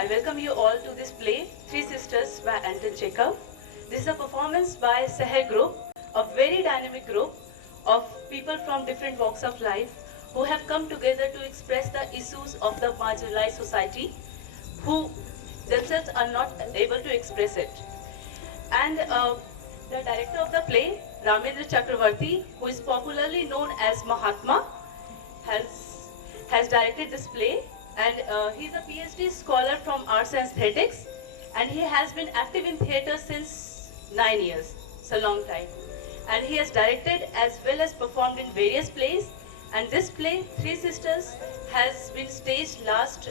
I welcome you all to this play, Three Sisters by Anton Chekhov. This is a performance by Seher Group, a very dynamic group of people from different walks of life who have come together to express the issues of the marginalized society who themselves are not able to express it. And the director of the play, Ramendra Chakravarti, who is popularly known as Mahatma, has directed this play, and he is a PhD scholar from arts and aesthetics, and he has been active in theatre since 9 years. It's a long time. And he has directed as well as performed in various plays, and this play, Three Sisters, has been staged last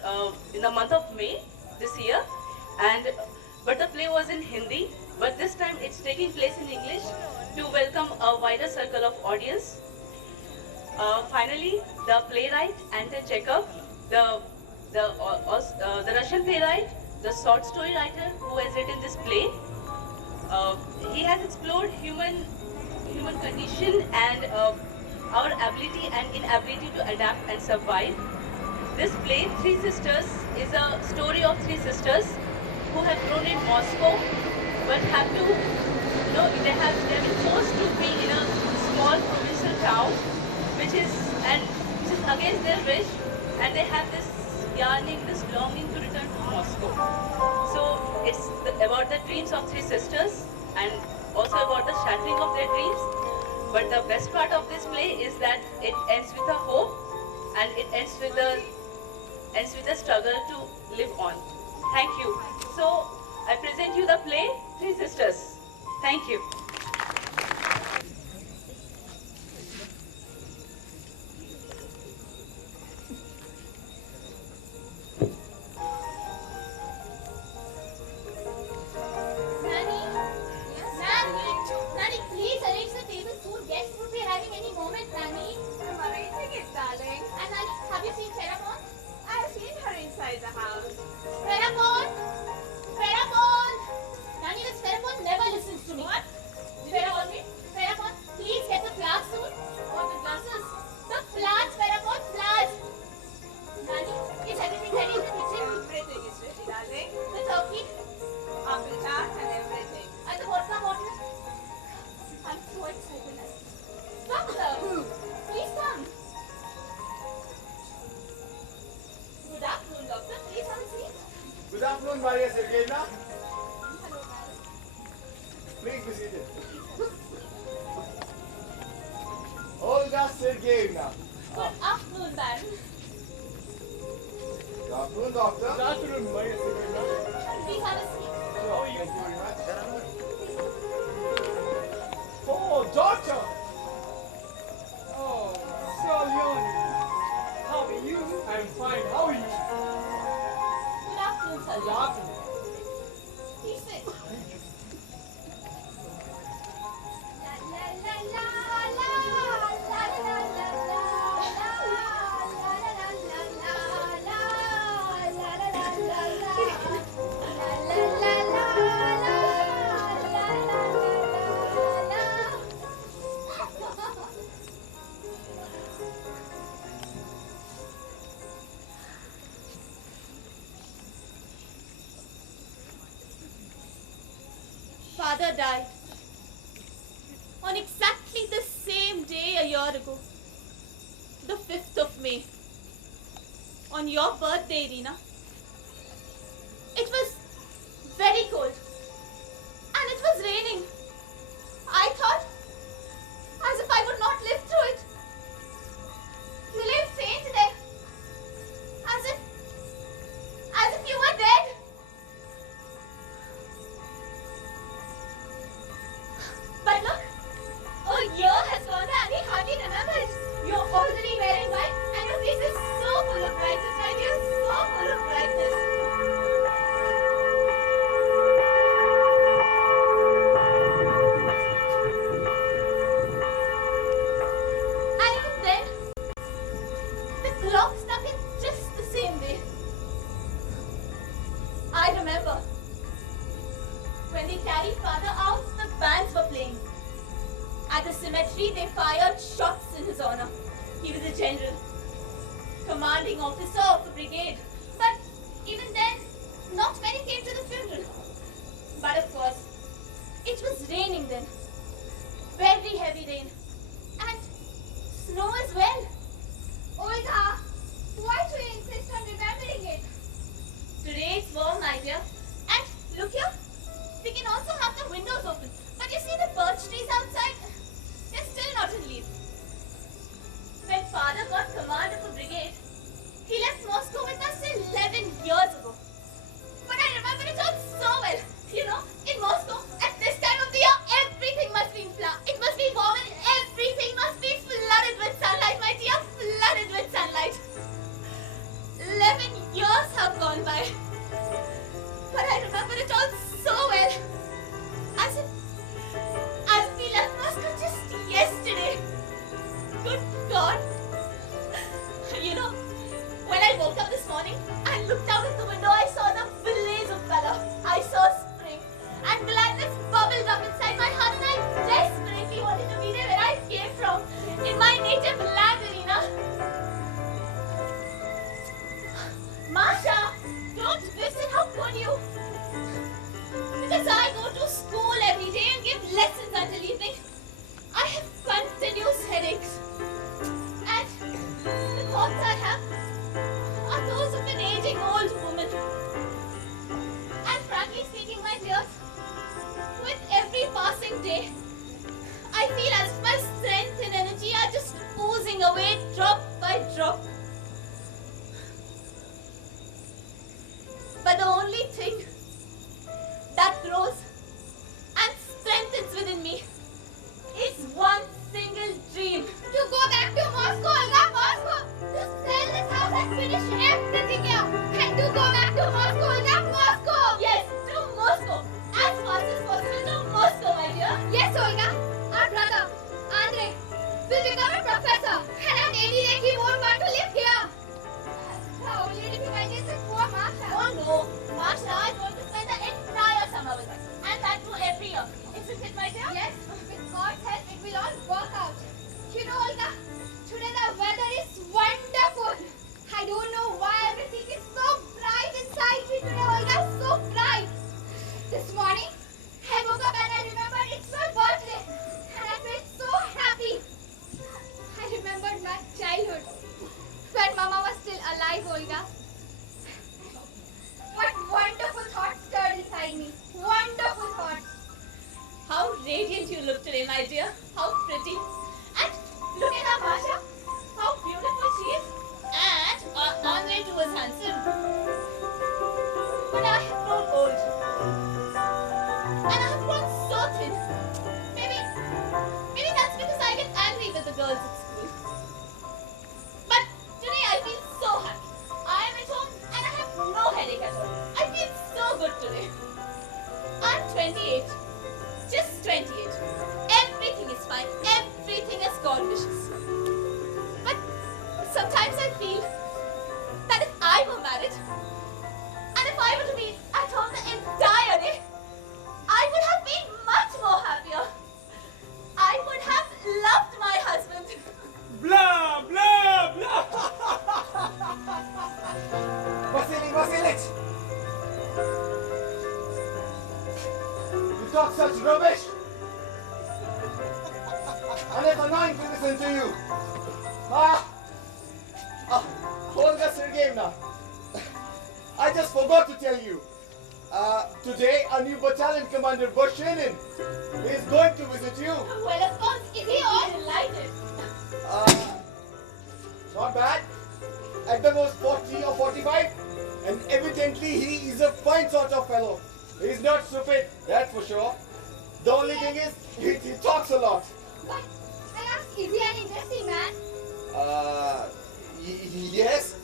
in the month of May this year, but the play was in Hindi, but this time it's taking place in English to welcome a wider circle of audience. Finally, the playwright Anton Chekhov, the Russian playwright, the short story writer who has written this play, he has explored human condition and our ability and inability to adapt and survive. This play, Three Sisters, is a story of three sisters who have grown in Moscow, but have to, they have been forced to be in a small provincial town, which is against their wish, and they have this yearning, this longing to return to Moscow. So it's about the dreams of three sisters and also about the shattering of their dreams. But the best part of this play is that it ends with a hope, and it ends with a struggle to live on. Thank you. So I present you the play, Three Sisters. Thank you. Good afternoon, Maria Sergeyevna. Please be seated. Olga Sergeyevna. Good afternoon, ma'am. Good afternoon, doctor. Good afternoon, Maria Sergeyevna. Please have a seat. How are you? Thank you very much. Oh, doctor! Oh, so young. How are you? I'm fine. How are you? Good afternoon, sir. Good afternoon. Please sit. Father died on exactly the same day a year ago, the 5th of May, on your birthday, Irina. It was very cold and it was raining. I thought as if I would not live through it. You lay faint there, as if you were dead. But look, a year has gone by and we hardly remember it. You're already wearing white and your face is so full of brightness, my dear, so full of brightness. And even then, the clock struck in just the same way. I remember when they carried father out, the bands were playing. At the cemetery, they fired shots in his honor. He was a general, commanding officer of the brigade. But even then, raining then. Very heavy rain. And snow as well. Olga, why do you insist on remembering it? Today it's warm, my dear. And look here, we can also have the windows open. But you see the birch trees outside? They're still not in leaf. When father got command of a brigade, he left Moscow with us 11 years ago. But I remember it all so well. You know, in Moscow, at this time of the year, everything must be in flower. It must be warm and everything must be flooded with sunlight, my dear. Flooded with sunlight. 11 years have gone by. But I remember it all so well. As if we left Moscow just yesterday. Good God. You know, when I woke up this morning and looked out of the window, I saw the blaze of color. I saw spring. And gladness bubbled up inside my heart, and I desperately wanted to be there where I came from, in my native land, Irina. Masha, don't listen, how could you? Because I go to school every day and give lessons until evening. I have continuous headaches. And the thoughts I have are those of an aging old woman. And frankly speaking, my dear, with every passing day, I feel as if my strength and energy are just oozing away drop by drop. But the only thing that grows and strengthens within me is one single dream. To go back to Moscow, Olga, Moscow! To sell this house and finish everything here! And to go back to Moscow, Olga, Moscow! Yes, to Moscow. As fast as possible to Moscow, my dear. Yes, Olga. Our brother, Andrei, will become a professor. And at any rate, he won't want to live here. The only difficulty is with poor Masha. Oh no, Masha is going to spend the entire summer with us. And that too every year. Isn't it, my dear? Yes, with God's help, it will all work out. You know, Olga, today the weather is wonderful. I don't know why everything is so bright inside me today, Olga, so bright. This morning, I woke up and I remembered it's my birthday. And I felt so happy. I remembered my childhood. When Mama was still alive, Olga. What wonderful thoughts stirred inside me. Wonderful thoughts. How radiant you look today, my dear. How pretty. And look at her, Masha. How beautiful she is. And Andre too is handsome. But I have grown old. And I have grown so thin. Maybe that's because I get angry with the girls at school. But today I feel so happy. I am at home and I have no headache at all. I feel so good today. I'm 28. Just 28. Everything is fine. Everything as God wishes. But sometimes I feel that if I were married, and if I were to be at home the entire day, I would have been much more happier. I would have loved my husband. Blah, blah, blah. Vasily Vasilich! You talk such rubbish! And it's annoying to listen to you! Olga Sergeyevna, I just forgot to tell you. Today, a new battalion commander, Boshinin, is going to visit you. Well, of course, is he all delighted? Not bad. At the most 40 or 45. And evidently he is a fine sort of fellow. He's not stupid, that's for sure. The only thing is, he talks a lot. But I asked, is he an interesting man? Yes,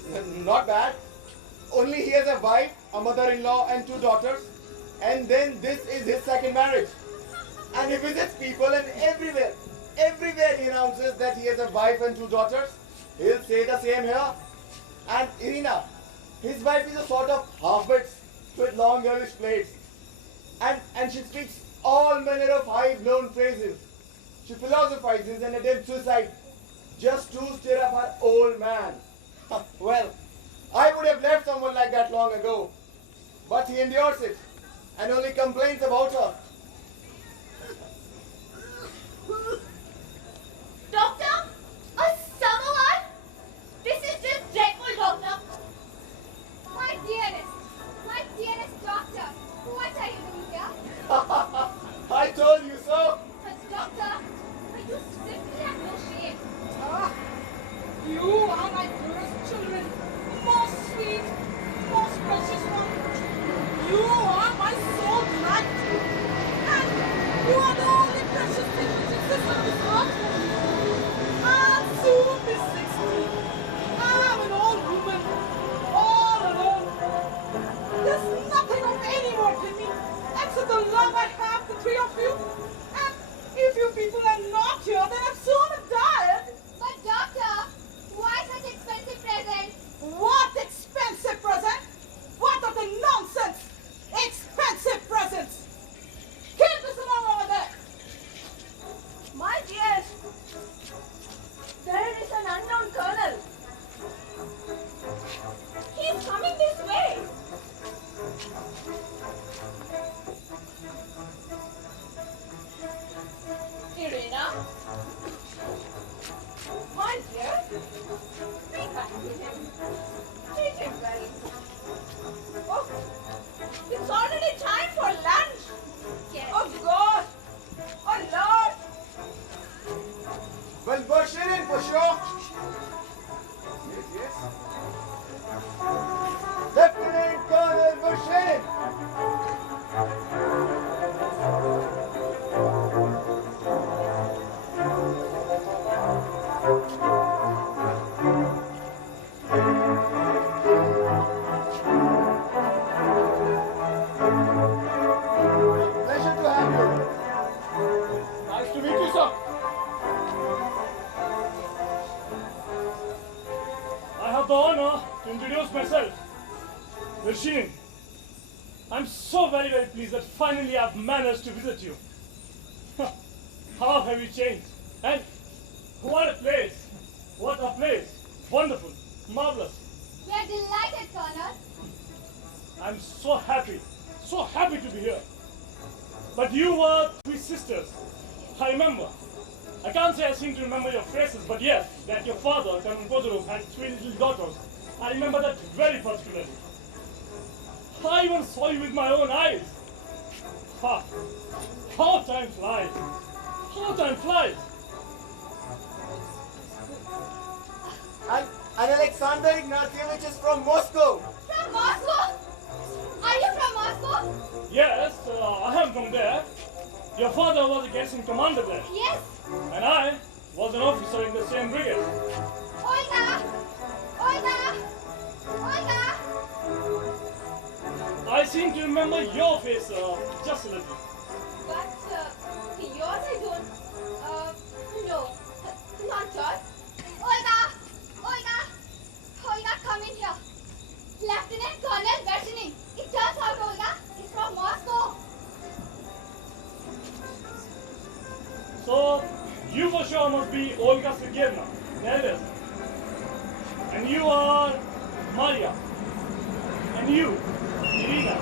not bad. Only he has a wife, a mother-in-law and 2 daughters. And then this is his second marriage. And he visits people and everywhere he announces that he has a wife and 2 daughters. He'll say the same here. And Irina, his wife is a sort of half-wit with long girlish plaits. And she speaks all manner of high-blown phrases. She philosophizes and attempts suicide just to stir up her old man. Well, I would have left someone like that long ago. But he endures it and only complains about her. Doctor? A samovar? This is just dreadful, doctor. My dearest doctor, what are you doing here? I told you so. Doctor, you simply have no shame. Ah, you are my dearest children, most sweet, most precious one. You are my sole delight, and you are the only precious thing which exists on this earth. I'll soon be 60. I'm an old woman, all alone. There's nothing of any worth in me except the love I have for three of you. And if you people are not here, then I'm soon tired. But doctor, why such expensive presents? What expensive present? What of the nonsense? Expensive presents! Kill this one over there! My dears, there is an unknown colonel. He's coming this way. Irina, my dear, be kind to him. Treat him well. Oh, it's already time for lunch. Yes. Oh God! Oh Lord! Well, Bashirin for sure. Yes. Lieutenant Colonel Bashirin. Pleasure to have you. Nice to meet you, sir. I have the honor to introduce myself, Rasheen. I'm so very pleased that finally I've managed to visit you. How have you changed? And what a place! What a place! Wonderful, marvelous. We are delighted, Colonel. I'm so happy to be here. But you were three sisters. I remember. I can't say I seem to remember your faces, but yes, that your father, Colonel Kozaru, had three little daughters. I remember that very particularly. I even saw you with my own eyes. Ha! How time flies! How time flies! And Alexander Ignatievich is from Moscow. From Moscow? Are you from Moscow? Yes, I am from there. Your father was a garrison commander there, Yes. and I was an officer in the same brigade. Olga! Olga! Olga! I seem to remember your face just a little. But yours I don't. No, not yours. Olga! Olga! Olga, come in here. Lieutenant Colonel Vershinin. It turns out Olga is from Moscow. So, you for sure must be Olga Sergeyevna, the eldest. And you are Maria. And you, Irina,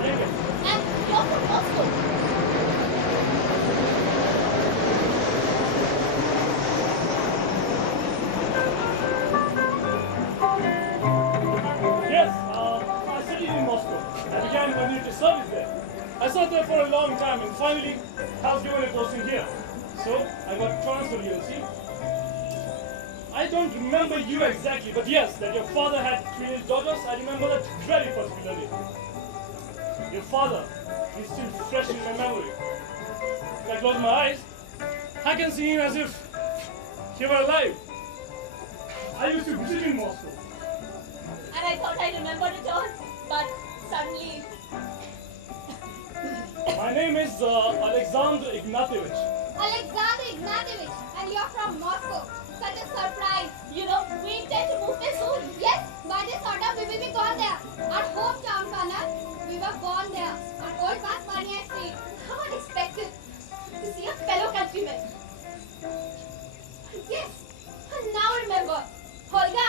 the youngest. And you're from Moscow. Yes, I studied in Moscow. I began community service there. I sat there for a long time and finally I was given a posting here. So I got transferred here, see? I don't remember you exactly, but yes, that your father had three little daughters, I remember that very particularly. Your father is still fresh in my memory. If I close my eyes, I can see him as if he were alive. I used to visit in Moscow. And I thought I remembered it all, but suddenly, My name is Alexander Ignatievich. Alexander Ignatievich, and you're from Moscow. Such a surprise. you know, we intend to move there soon. Yes, by this order we will be gone there. Our hometown, Colonel. We were born there, on Old Basmania Street. How unexpected to see a fellow countryman. Yes, and now remember, Olga,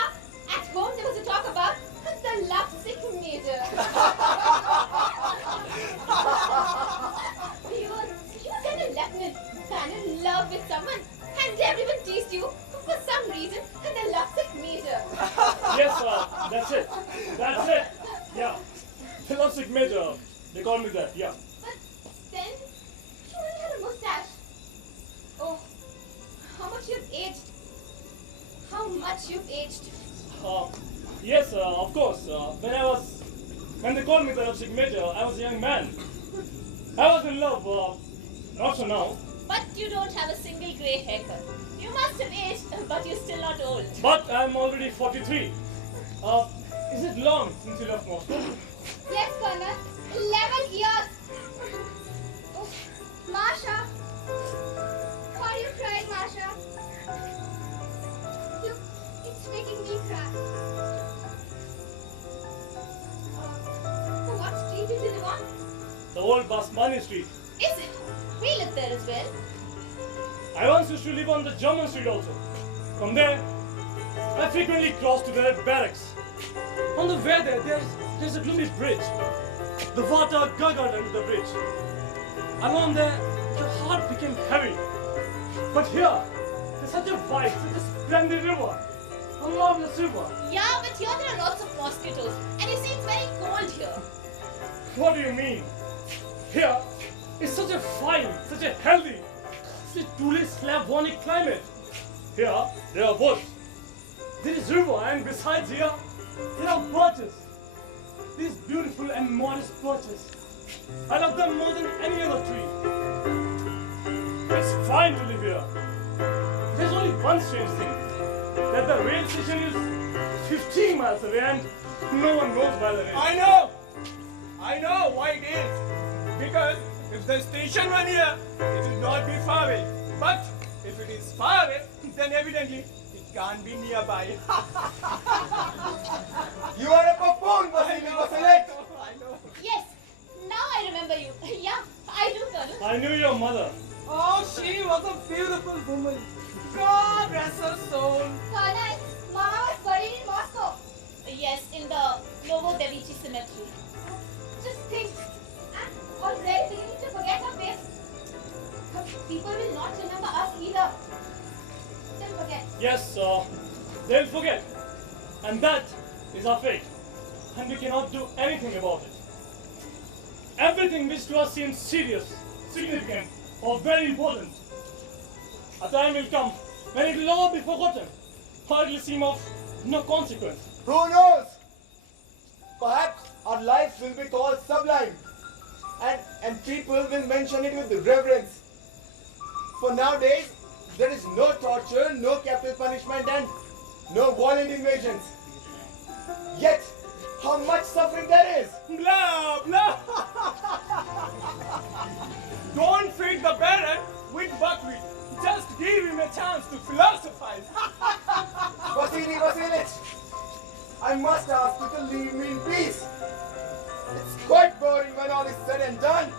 at home there was a talk about the lovesick major. He was then a lieutenant and in love with Philosophic Major. They call me that, yeah. But then, you only had a mustache. Oh, how much you've aged. How much you've aged. Yes, of course. When they called me the Philosophic Major, I was a young man. I was in love, not so now. But you don't have a single grey haircut. You must have aged, but you're still not old. But I'm already 43. Is it long since you left Moscow? Yes, Colonel. 11 years. Oh, Masha. Why are you crying, Masha? Look, it's making me cry. What street did you live on? The old Basmani Street. Is it? We live there as well. I once used to live on the German Street also. From there, I frequently crossed to the barracks. On the way there's a gloomy bridge. The water gurgled under the bridge. Along there, the heart became heavy. But here, there's such a wide, such a splendid river. A marvelous river. Yeah, but here there are lots of mosquitoes. And you see, it's very cold here. What do you mean? Here, it's such a fine, such a healthy, such a truly Slavonic climate. Here, there are woods. There is river, and besides here, there are birches. These beautiful and modest birches. I love them more than any other tree. It's fine to live here. There's only one strange thing, that the rail station is 15 miles away and no one knows where it is. I know why it is. Because if the station were near, it will not be far away. But if it is far away, then evidently it can't be nearby. You are a buffoon, Vasily Vasilich! I know. Yes, now I remember you. Yeah, I do, Colonel. I knew your mother. Oh, she was a beautiful woman. God rest her soul. Colonel, Mama was buried in Moscow. Yes, in the Novodevichi cemetery. Just think, I'm already beginning to forget her face. But people will not remember us either. They'll forget. Yes, they'll forget. And that is our fate. And we cannot do anything about it. Everything which to us seems serious, significant, or very important, a time will come when it will all be forgotten, or it will seem of no consequence. Who knows? Perhaps our lives will be called sublime. And people will mention it with reverence. For nowadays, there is no torture, no capital punishment, and no violent invasions. Yet, how much suffering there is! Blah, blah. Don't feed the Baron with buckwheat. Just give him a chance to philosophize. Vasily Vasilich, I must ask you to leave me in peace. It's quite boring when all is said and done.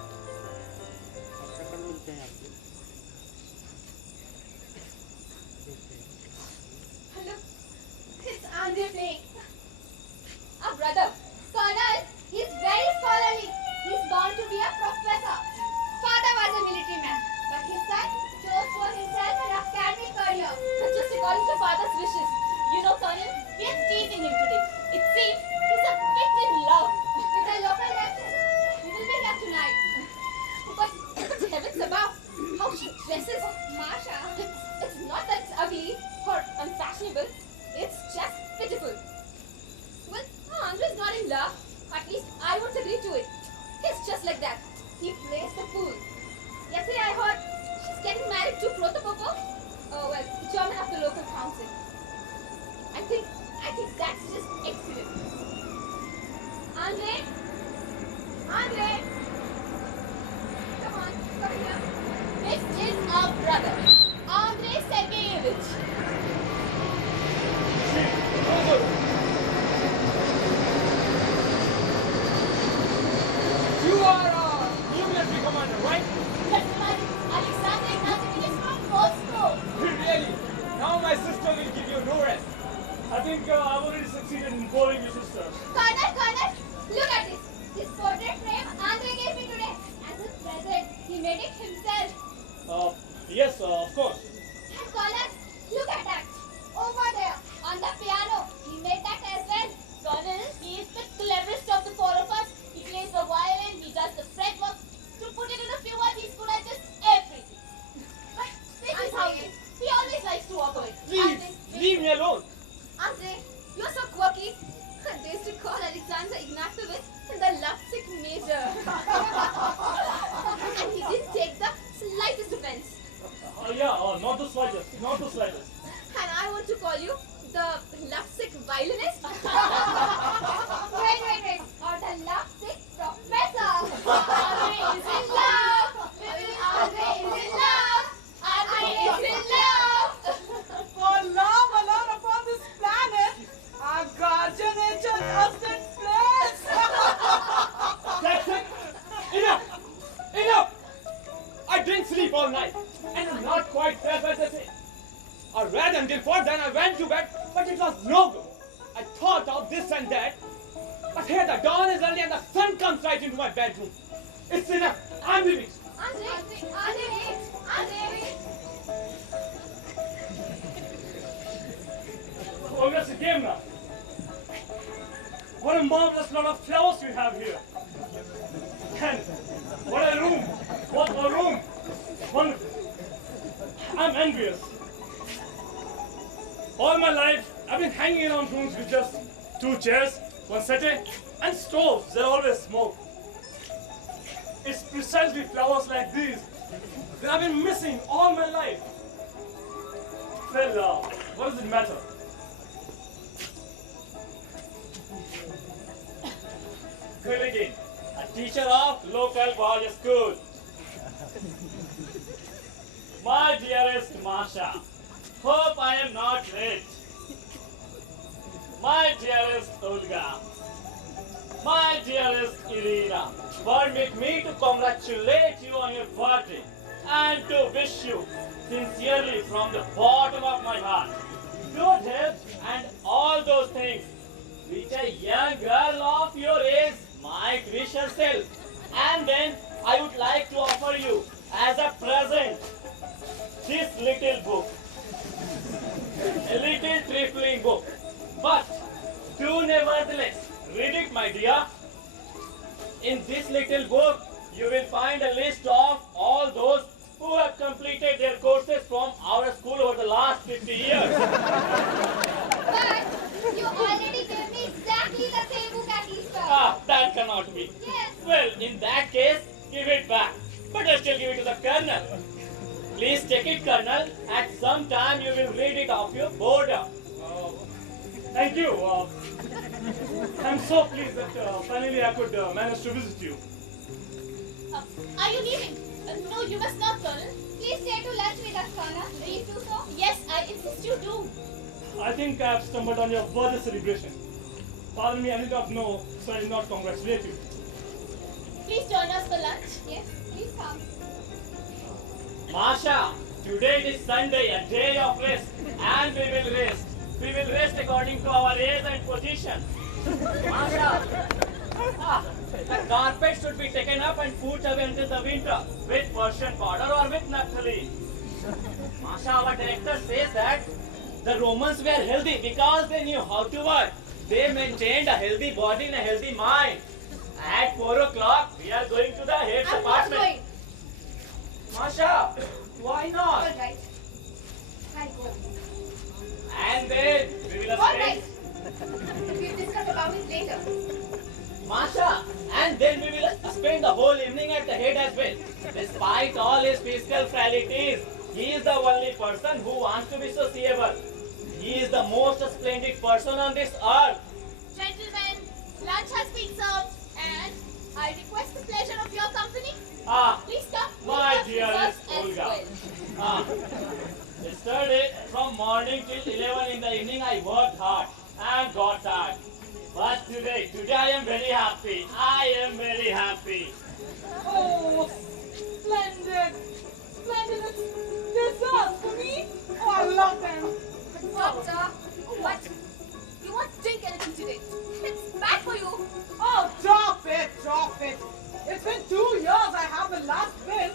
Look, it's Andre playing. Our brother, Colonel, he's very scholarly. He's bound to be a professor. Father was a military man, but his son chose for himself an academic career. Just according to father's wishes. You know, Colonel, we are teasing him today. It seems he's a bit in love. With a local actress, we will be here tonight. But heavens above, how she dresses. Masha, It's not that it's ugly or unfashionable. It's just pitiful. Well, Andre's not in love. At least I won't agree to it. He's just like that. He plays the fool. Yesterday I heard she's getting married to Protopopov. Oh well, the chairman of the local council. I think that's just excellent. Andre? Andre? Come on, come here. This is our brother, Andrei Sergeyevich. You are a new military commander, right? Lieutenant Alexander Ignatievich from Moscow. Really? Now my sister will give you no rest. I think I've already succeeded in boring your sister. Colonel, look at this. This portrait frame Andre gave me today. As a present, he made it himself. Yes, of course. And Colonel, look at that. Over there, on the piano, he made that as well. Colonel, he is the cleverest of the four of us. He I went to bed, but it was no good. I thought of this and that, but here the dawn is early and the sun comes right into my bedroom. It's enough. I'm leaving. Oh, that's a game now. What a marvelous lot of flowers you have here. And what a room. What a room. Wonderful. I'm envious. All my life, I've been hanging around rooms with just 2 chairs, 1 settee, and stoves that always smoke. It's precisely flowers like these that I've been missing all my life. Well, what does it matter? Well, again, a teacher of local boys school. My dearest Masha, hope I am not late. My dearest Olga, my dearest Irina, permit me to congratulate you on your birthday and to wish you sincerely from the bottom of my heart good health and all those things which a young girl of your age might wish herself. And then I would like to offer you as a present this little book, a little trifling book, but do nevertheless read it, my dear. In this little book, you will find a list of all those who have completed their courses from our school over the last 50 years. But you already gave me exactly the same book as Easter. That cannot be. Yes. Well, in that case, give it back. But I still give it to the colonel. Please take it, colonel. At some time, you will read it off your boredom. Thank you. I'm so pleased that finally I could manage to visit you. Are you leaving? No, you must not, Colonel. Please stay to lunch with us, Colonel. Please do so. Yes, I insist you do. I think I have stumbled on your birthday celebration. Pardon me, I did not know, so I did not congratulate you. Please join us for lunch. Yes, please come. Masha, today is Sunday, a day of rest, and we will rest. We will rest according to our age and position. Masha, the carpet should be taken up and put away until the winter with Persian powder or with naphthalene. Masha, our director says that the Romans were healthy because they knew how to work. They maintained a healthy body and a healthy mind. At 4 o'clock, we are going to the head's I'm not apartment. going. Masha, why not? All right. I'll go. And then we will All right. spend, We'll discuss about it later. Masha, and then we will spend the whole evening at the head as well. Despite all his physical frailties, he is the only person who wants to be sociable. He is the most splendid person on this earth. Gentlemen, lunch has been served and I request the pleasure of your company. Please come. My We have dearest desserts as Olga. well. Yesterday, from morning till 11 in the evening, I worked hard and got tired. But today I am very happy. I am very happy. Oh, splendid! Splendid desserts for me. Oh, I love them. Doctor, what? You won't drink anything today. It's bad for you. Oh, drop it, drop it. It's been 2 years I have the last pinch.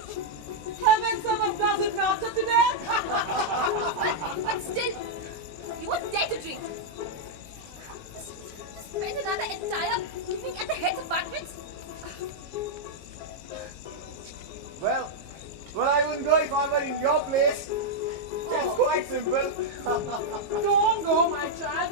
Haven't some of dozen after today? But still, you won't dare to drink. Spend another entire evening at the head apartments? Well, I wouldn't go if I were in your place. It's quite simple. Don't go, my child.